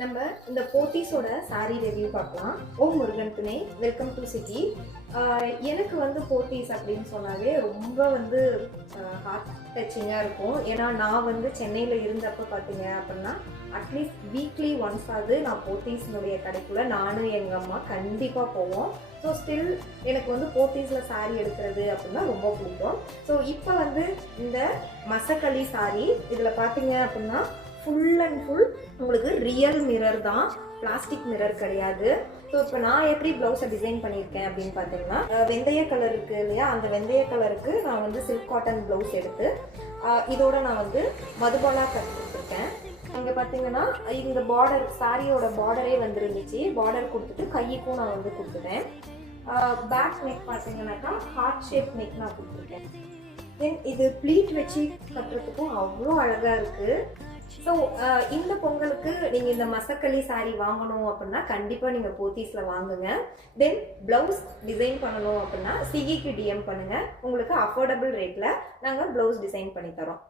நம்ம இந்த போத்தீஸோட சாரீ ரிவ்யூ பார்க்கலாம். ஓம் முருகன் துணை, வெல்கம் டு சிட்டி. எனக்கு வந்து போத்தீஸ் அப்படின்னு சொன்னாலே ரொம்ப வந்து ஹார்ட் டச்சிங்காக இருக்கும். ஏன்னா நான் வந்து சென்னையில் இருந்தப்போ பார்த்தீங்க அப்படின்னா அட்லீஸ்ட் வீக்லி ஒன்ஸ் ஆகுது நான் போத்தீஸ்னுடைய கடைக்குள்ளே நானும் எங்கள் அம்மா கண்டிப்பாக போவோம். ஸோ ஸ்டில் எனக்கு வந்து போத்தீஸில் சாரீ எடுக்கிறது அப்படின்னா ரொம்ப பிடிக்கும். ஸோ இப்போ வந்து இந்த மசக்களி சாரீ இதில் பார்த்தீங்க அப்படின்னா ஃபுல் அண்ட் ஃபுல் உங்களுக்கு ரியல் மிரர் தான், பிளாஸ்டிக் மிரர் கிடையாது. ஸோ இப்போ நான் எப்படி ப்ளவுஸை டிசைன் பண்ணியிருக்கேன் அப்படின்னு பார்த்தீங்கன்னா, வெந்தய கலர் இருக்குது இல்லையா, அந்த வெந்தய கலருக்கு நான் வந்து சில்க் காட்டன் ப்ளவுஸ் எடுத்து இதோட நான் வந்து மதுபாலா கட் கொடுத்துருக்கேன். அங்கே பார்த்தீங்கன்னா இந்த பார்டர் சாரியோட பார்டரே வந்துருந்துச்சு. பார்டர் கொடுத்துட்டு கையுக்கும் நான் வந்து கொடுத்துட்டேன். பேக் நெக் பார்த்தீங்கன்னாக்கா ஹார்ட் ஷேப் நெக் நான் கொடுத்துருக்கேன். தென் இது ப்ளீட் வச்சு கட்டுறதுக்கும் அவ்வளோ அழகாக இருக்குது. ஸோ இந்த பொங்கலுக்கு நீங்கள் இந்த மசக்களி சாரீ வாங்கணும் அப்படின்னா கண்டிப்பாக நீங்கள் போத்தீஸில் வாங்குங்க. தென் ப்ளவுஸ் டிசைன் பண்ணணும் அப்படின்னா சிகிக்கு டிஎம் பண்ணுங்கள். உங்களுக்கு அஃபோர்டபுள் ரேட்டில் நாங்கள் ப்ளவுஸ் டிசைன் பண்ணி தரோம்.